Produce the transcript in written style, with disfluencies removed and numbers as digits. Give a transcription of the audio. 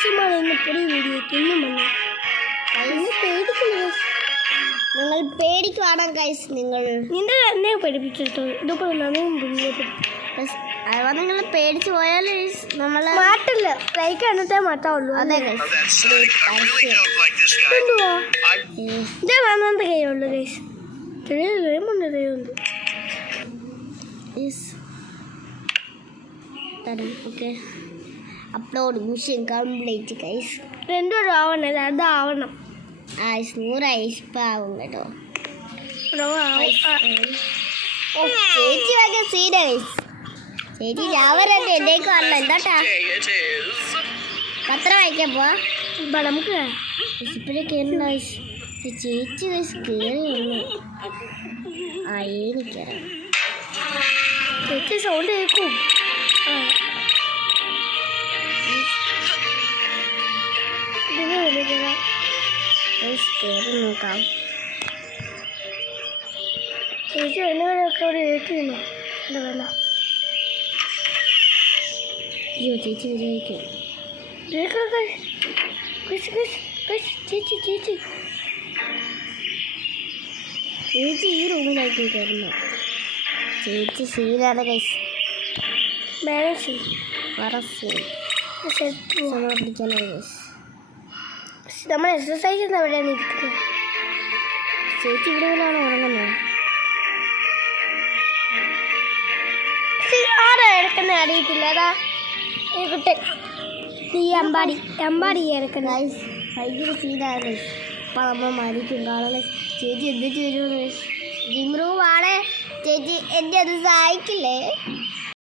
ഗൈസുമാണ് ഇന്ന് പുതിയ വീഡിയോ ഇന്നും വന്നു. നിങ്ങൾ പേടിക്കുവാണ് ഗൈസ്. നിങ്ങൾ നിന്റെ എന്നെ പഠിപ്പിച്ചിട്ടോ ഇതൊക്കെ അഥവാ നിങ്ങൾ പേടിച്ചു പോയാൽ നമ്മൾ മാട്ടില്ല ലൈക്ക് എന്നിട്ടേ മാറ്റാവുള്ളൂ. അതെ ഇതേ വന്നത് കൈയുള്ളൂ ഗൈസ്. ചെറിയ മുന്നേ കൈയുണ്ട്. Okay upload mission complete guys. രണ്ടും ആവണം, അതാവണം. 100 ഐസ്പാവും കേട്ടോ. ചേച്ചി ഭയങ്കര സീരിയസ്. ചേച്ചി രാവരൊക്കെ എന്നേക്ക് വരണം. എന്താട്ടാ പത്രം വായിക്കാൻ പോവാ. നമുക്ക് ഇപ്പോഴേ കയറണ്ട. ചേച്ചി ഗൈസ് കയറി വന്നു. എനിക്കറിയാം ചേച്ചി സൗണ്ട് കേൾക്കും. കയറി നോക്കാം. ചേച്ചി എന്നോടൊക്കെ അവിടെ കേൾക്കുന്നു. എന്താ വേണ്ട അയ്യോ ചേച്ചി വിചാരിക്കും. ചേച്ചി ചേച്ചി ചേച്ചി ഈ റൂമിലേക്ക് കയറുന്നു. ചേച്ചി സീനാണ് ഗൈസ്. ബാലൻസ് പിടിക്കാനാണ് ഗൈസ്. നമ്മൾ എക്സസൈസ് എവിടെയാണ് ഇരിക്കുന്നത്. ചേച്ചി ഇവിടെ നിന്നാണ് ഉറങ്ങുന്നത്. ആരാ എടുക്കുന്ന അറിയത്തില്ല. അതാ ഈ കുട്ടൻ ഈ അമ്പാടി എടുക്കുന്ന ഭയങ്കര സീനാണ് ഗൈസ്. അപ്പം നമ്മൾ മരിക്കും കാണാൻ. ചേച്ചി എന്ത് ചെയ്തു? ജിം റൂം ആണേ ചേച്ചി. എൻ്റെ അത് സഹായിക്കില്ലേ?